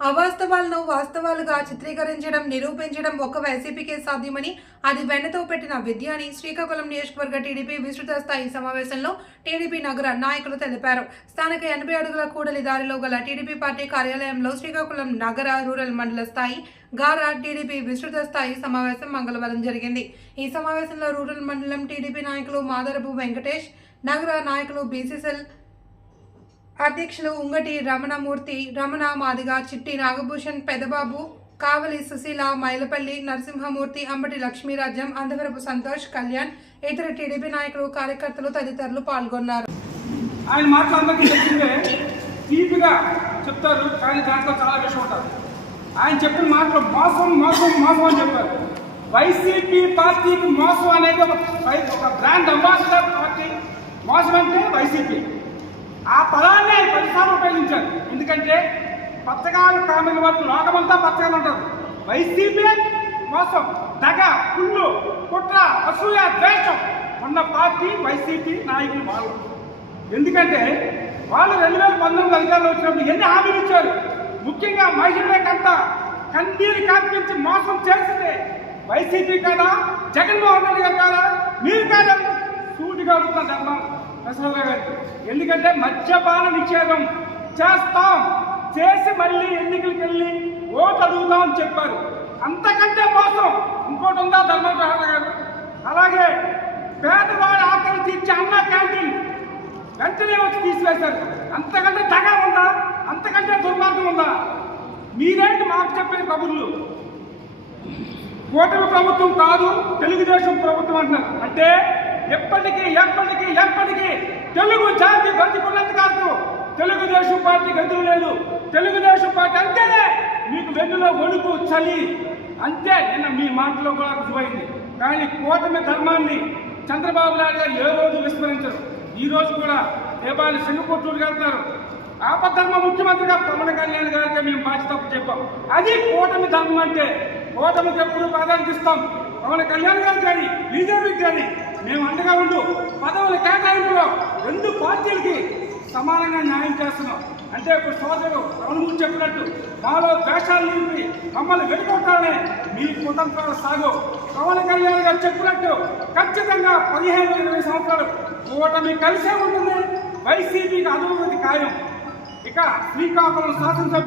అవాస్తవాలను వాస్తవాలుగా చిత్రీకరించడం, నిరూపించడం ఒక్క వైసీపీకే సాధ్యమని, అది వెన్నతో పెట్టిన విద్య అని శ్రీకాకుళం నియోజకవర్గ టీడీపీ విస్తృత స్థాయి సమావేశంలో టీడీపీ నగర నాయకులు తెలిపారు. స్థానిక 80 అడుగుల కూడలి దారిలో గల టీడీపీ పార్టీ కార్యాలయంలో శ్రీకాకుళం నగర రూరల్ మండల స్థాయి గారా టీడీపీ విస్తృత స్థాయి సమావేశం మంగళవారం జరిగింది. ఈ సమావేశంలో రూరల్ మండలం టీడీపీ నాయకులు మాదరపు వెంకటేష్, నగర నాయకులు బీసీసీఎల్ అధ్యక్షులు ఉంగటి రమణమూర్తి, రమణ మాదిగ, చిట్టి నాగభూషణ్, పెదబాబు, కావలి సుశీల, మైలపల్లి నరసింహమూర్తి, అంబటి లక్ష్మీరాజ్యం, అందవరపు సంతోష్, కళ్యాణ్, ఇతర టీడీపీ నాయకులు, కార్యకర్తలు తదితరులు పాల్గొన్నారు. ఆయన మాటలు అందరికీ తెలిసిందే, తీపిగా చెప్తారు, కానీ దాంట్లో చాలా విషయం ఉంటుంది. ఆయన చెప్పిన మాటలు మోసం మోసం మోసం అని చెప్పారు. వైసీపీ పార్టీకి మోసం అనేది ఒక బ్రాండ్ అంబాసిడర్ పార్టీ. మోసం అంటే వైసీపీ. ఆ పదాన్ని ఆయన 10 సార్లు ఉపయోగించారు. ఎందుకంటే పచ్చగాలు కామెల వరకు లోకమంతా పచ్చగానే ఉంటారు. వైసీపీ మోసం, దగ, కుళ్ళు, కుట్ర, అసూయ, ద్వేషం ఉన్న పార్టీ వైసీపీ నాయకులు వాళ్ళు. ఎందుకంటే వాళ్ళు 2019 అధికారంలో వచ్చినప్పుడు ఎన్ని హామీలు ఇచ్చారు. ముఖ్యంగా మహిళలకంతా కన్నీరు కనిపించి మోసం చేసింది వైసీపీ కాదా, జగన్మోహన్ రెడ్డి గారు కాదా, మీరు కాదా? సూటిగా అడుగుతున్న ధర్మం ప్రసాద్ గారు. ఎందుకంటే మద్యపాన నిషేధం చేస్తాం, చేసి మళ్ళీ ఎన్నికలకు వెళ్ళి ఓటు అడుగుతామని చెప్పారు. అంతకంటే మోసం ఇంకోటి ఉందా ధర్మం ప్రసాద్ గారు? అలాగే పేదవాడి ఆకలి తీర్చే అన్న క్యాంటీన్ వెంటనే వచ్చి తీసివేశారు. అంతకంటే దగ ఉందా? అంతకంటే దుర్మార్గం ఉందా? మీరేంటి మాకు చెప్పే కబుర్లు? కూటమి ప్రభుత్వం కాదు, తెలుగుదేశం ప్రభుత్వం అంటున్నారు. అంటే ఎప్పటికీ ఎప్పటికీ ఎప్పటికీ తెలుగు జాతి బతికున్నంత కాదు తెలుగుదేశం పార్టీ గతులు లేదు. తెలుగుదేశం పార్టీ అంటేనే మీకు వెన్నులో వణుకు, చలి అంతే. నిన్న మీ మాటలో కూడా రుజువైంది. కానీ కూటమి ధర్మాన్ని చంద్రబాబు నాయుడు గారు ఏ రోజు విస్మరించరు. ఈ రోజు కూడా రేపాలి సింగపూర్కి వెళ్తారు. ఆపద్ధర్మ ముఖ్యమంత్రిగా పవన్ కళ్యాణ్ గారికి మేము బాధ్యత చెప్పాం. అది కూటమి ధర్మం అంటే. కూటమికి ఎప్పుడు ప్రాధాన్యత ఇస్తాం. పవన్ కళ్యాణ్ గారు కానీ బీజేపీకి కానీ మేము అండగా ఉండు పదవుల కేటాయింపులో 2 పార్టీలకి సమానంగా న్యాయం చేస్తున్నాం. అంటే ఇప్పుడు సోదరుడు రమణమూర్తి చెప్పినట్టు మాలో ద్వేషాలు నింపి మమ్మల్ని వెనుకొట్టాలనే మీ కుతంత్రాల సాగు. పవన్ కళ్యాణ్ గారు చెప్పినట్టు ఖచ్చితంగా 15-20 సంవత్సరాలు కూటమి కలిసే ఉంటుంది. వైసీపీకి అభివృద్ధి ఖాయం. ఇక శ్రీకాకుళం శాసనసభ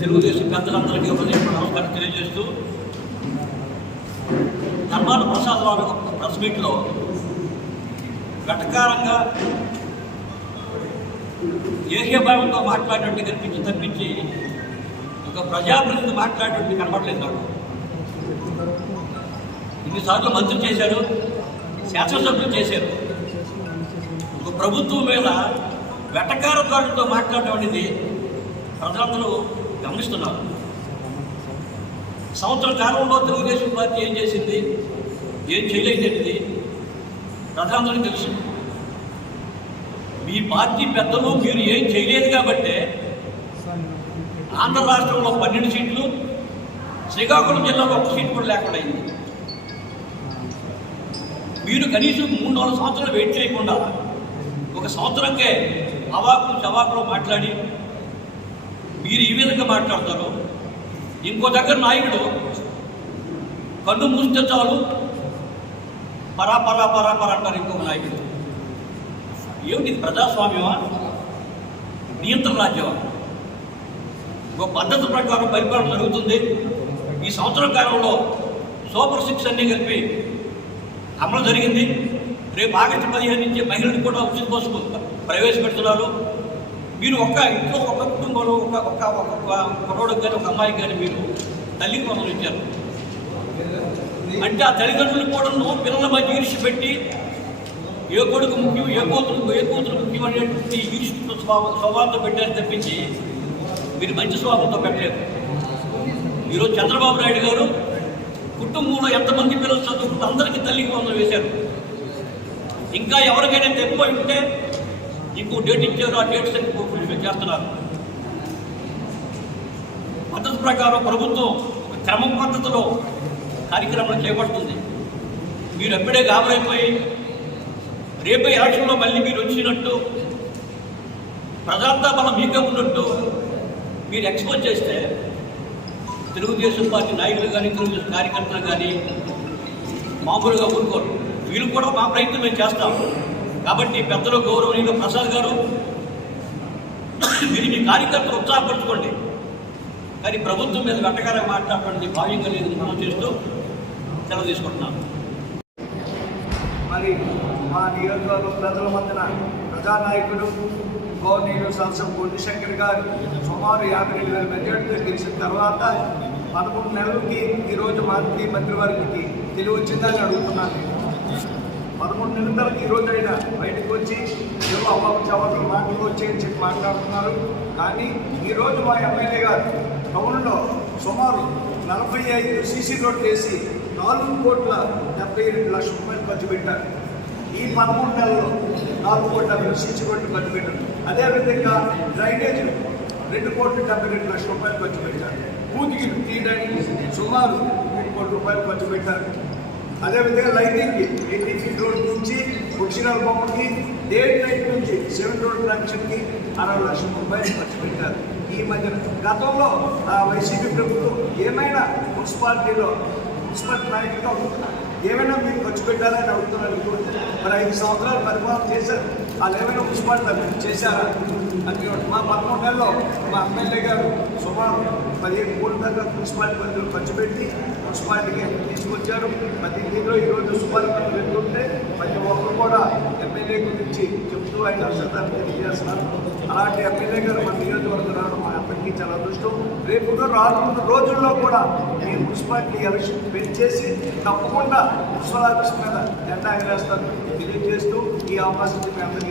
తెలుగుదేశం పెద్దలందరికీ నమస్కారం తెలియజేస్తూ, ధర్మాన ప్రసాద్ వారు ప్రెస్ మీట్లో వెటకారంగా ఏహ్యభావంతో మాట్లాడినట్టు తప్పించి ఒక ప్రజాప్రతినిధి మాట్లాడినట్టు కనబడలేదు నాకు. ఇన్నిసార్లు మంత్రి చేశారు, శాసనసభ్యులు చేశారు. ఒక ప్రభుత్వం మీద వెటకార ధోరణితో మాట్లాడడం అనేది ప్రజలందరూ గమనిస్తున్నారు. సంవత్సర కాలంలో తెలుగుదేశం పార్టీ ఏం చేసింది, ఏం చేయలేదనేది ప్రజలందరికీ తెలుసు. మీ పార్టీ పెద్దలు మీరు ఏం చేయలేదు కాబట్టే ఆంధ్ర రాష్ట్రంలో 12 సీట్లు, శ్రీకాకుళం జిల్లాలో 1 సీటు కూడా లేకుండా అయింది. మీరు కనీసం 3-4 సంవత్సరాలు వెయిట్ చేయకుండా 1 సంవత్సరంకే అవాకులు చవాకులు మాట్లాడి మీరు ఈ విధంగా మాట్లాడతారు. ఇంకో దగ్గర నాయకుడు కన్ను మూస్తే చాలు పరా అంటారు ఇంకొక నాయకుడు. ఏమిటి ప్రజాస్వామ్యమా, నియంత్రణ రాజ్యమా? ఒక పద్ధతి ప్రకారం పరిపాలన జరుగుతుంది. ఈ సంవత్సరం కాలంలో సూపర్ 6 అన్నీ కలిపి అమలు జరిగింది. రేపు ఆగస్టు 15 నుంచి మహిళలకు కూడా ఉచిత బస్సు ప్రవేశపెడుతున్నారు. మీరు ఒక్క ఇంట్లో ఒక కుటుంబంలో ఒక కుర్రోడికి కానీ ఒక అమ్మాయికి కానీ మీరు తల్లికి వందలు ఇచ్చారు. అంటే ఆ తల్లిదండ్రులు కూడా పిల్లల మధ్య ఈర్ష్య పెట్టి ఏ కొడుకు ముఖ్యం, ఏ కూతురు ముఖ్యం అనేటువంటి ఈర్ష్య స్వభావంతో పెట్టారు తప్పించి మీరు మంచి స్వభావంతో పెట్టలేదు. ఈరోజు చంద్రబాబు నాయుడు గారు కుటుంబంలో ఎంతమంది పిల్లలు చదువుకుంటూ అందరికీ తల్లికి వందలు వేశారు. ఇంకా ఎవరికైనా తెప్పిపోయి ఉంటే ఇంకో డేట్ ఇచ్చారు, ఆ డేట్స్ చేస్తున్నారు. పద్ధతి ప్రకారం ప్రభుత్వం ఒక క్రమం పద్ధతిలో కార్యక్రమాలు చేపడుతుంది. మీరు ఎప్పుడే గాబరైపోయి రేపే ఎలక్షన్లో మళ్ళీ మీరు వచ్చినట్టు ప్రజలంతా బలం మీకే ఉన్నట్టు మీరు ఎక్స్పోజ్ చేస్తే తెలుగుదేశం పార్టీ నాయకులు కానీ తెలుగుదేశం కార్యకర్తలు కానీ మామూలుగా ఊరుకోరు. వీళ్ళు కూడా మా ప్రయత్నం మేము చేస్తాం. కాబట్టి పెద్దలు గౌరవనీయులు ప్రసాద్ గారు, మీరు మీ కార్యకర్తలు ఉత్సాహపరచుకోండి, కానీ ప్రభుత్వం మీద వెంటగానే మాట్లాడడానికి భావ్యంగా లేదని మనం చేస్తూ సెలవు తీసుకుంటున్నాం. మరి మా నియోజకవర్గ ప్రజల మధ్యన ప్రజానాయకుడు గౌరవనీయులు సంసద్ గుండిశంకర్ గారు సుమారు 52,000 మెజార్టీతో గెలిచిన తర్వాత 11 నెలలకి ఈరోజు మాజీ మంత్రివర్గకి తెలివి వచ్చిందని అడుగుతున్నాను. 11 నెలలకు ఈరోజు అయినా బయటకు వచ్చి ఏవో అవ్వచ్చవట్లు మాటలు వచ్చి చెప్పి మాట్లాడుతున్నారు. కానీ ఈరోజు మా ఎమ్మెల్యే గారు టౌన్లో సుమారు 45 సీసీ రోడ్లు వేసి 4,72,00,000 రూపాయలు ఖర్చు పెట్టారు. ఈ 13 నెలల్లో 4,70,00,000 సీసీ రోడ్లు ఖర్చు పెట్టారు. అదేవిధంగా డ్రైనేజ్ 2,72,00,000 రూపాయలు ఖర్చు పెట్టారు. పూర్తికి తీయడానికి సుమారు 2 కోట్ల రూపాయలు ఖర్చు పెట్టారు. అదేవిధంగా లైటింగ్ 80 ఫీట్ రోడ్ నుంచి బుక్షిరాల బొమ్మకి, డే నైట్ నుంచి 7 రోడ్ కనెక్షన్కి 60,00,000 రూపాయలు ఖర్చు పెట్టారు. ఈ మధ్య గతంలో వైసీపీ ప్రభుత్వం ఏమైనా మున్సిపాలిటీ నాయకులుగా ఉంటున్నారు, ఏమైనా మీరు ఖర్చు పెట్టారని అడుగుతున్నారు. మరి 5 సంవత్సరాలు పరిపాలన చేశారు, వాళ్ళు ఏమైనా మున్సిపాలిటీ అభివృద్ధి చేశారా అని. మా 13 నెలల్లో మా ఎమ్మెల్యే గారు సుమారు 15 కోట్ల దాకా మున్సిపాలిటీ పరిధిలో ఖర్చు పెట్టి మున్సిపాలిటీకి తీసుకొచ్చారు. ప్రతి దీనిలో ఈరోజు సుమారు వెళ్తుంటే ప్రతి ఒక్కరు కూడా ఎమ్మెల్యే గురించి చెప్తూ ఆయన శ్రద్ధాన్ని తెలియజేస్తున్నారు. అలాంటి ఎమ్మెల్యే గారు మన నియోజకవర్గం రావడం మా అందరికీ చాలా అదృష్టం. రేపు రానున్న రోజుల్లో కూడా ఈ మున్సిపాలిటీ ఎలక్షన్ పెంచేసి తప్పకుండా మున్సిపల్ ఆఫీస్ మీద జెండా ఎగరేస్తాను తెలియజేస్తూ ఈ అవకాశం మీ అందరికీ